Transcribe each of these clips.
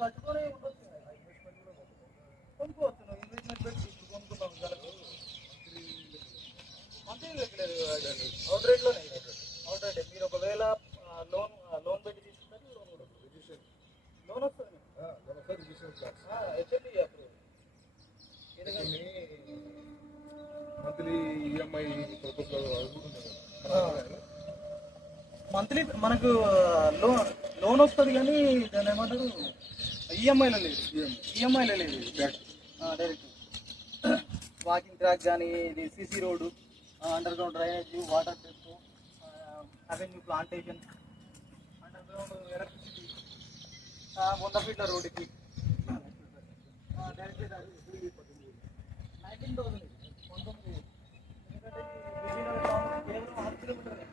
కట్టుకొని కొనుక్కోవచ్చు. నువ్వు ఇన్వెస్ట్మెంట్ పెట్టి ఇప్పుడు కొనుక్కున్నావు నెలకు మంత్లీ లేదు, అవుట్ రేట్లోనే. అవుట్ రేట్ మీరు ఒకవేళ లోన్ లోన్ పెట్టి తీసుకుంటే లోన్ కూడా లోన్ వస్తుంది. హెచ్ఎండి అప్పుడు మంత్లీ ఈఎంఐ మంత్లీ మనకు లోన్ వస్తుంది కానీ దాన్ని ఏమంటారు ఈఎంఐలో లేదు. ఈఎంఐలో లేదు డైరెక్ట్ వాకింగ్ ట్రాక్ కానీ ఇది CC road, under ground drainage, water test, avenue plantation, under ground electricity, 100 ఫీట్ల రోడ్డుకి డైరెక్ట్ 19,000 ఎందుకంటే కేవలం 6 కిలోమీటర్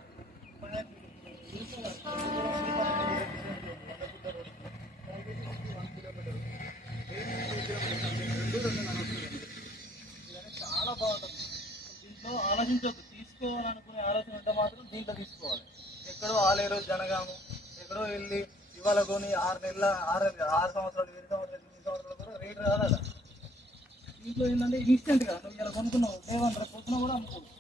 చాలా బాగుంటుంది. దీంట్లో ఆలోచించవద్దు, తీసుకోవాలనుకునే ఆలోచన ఉంటే మాత్రం దీంట్లో తీసుకోవాలి. ఎక్కడో ఆలేరోజు జనగాము ఎక్కడో వెళ్ళి ఇవాళ కొని 6 నెలల 6 సంవత్సరాలు 7 సంవత్సరాలు 8 సంవత్సరాలు కూడా రేటు రాదా. దీంట్లో ఏంటంటే ఇన్స్టెంట్గా నువ్వు ఇలా కొనుక్కున్నావు, 1 రేపు పొద్దున కూడా అమ్ముకోవచ్చు.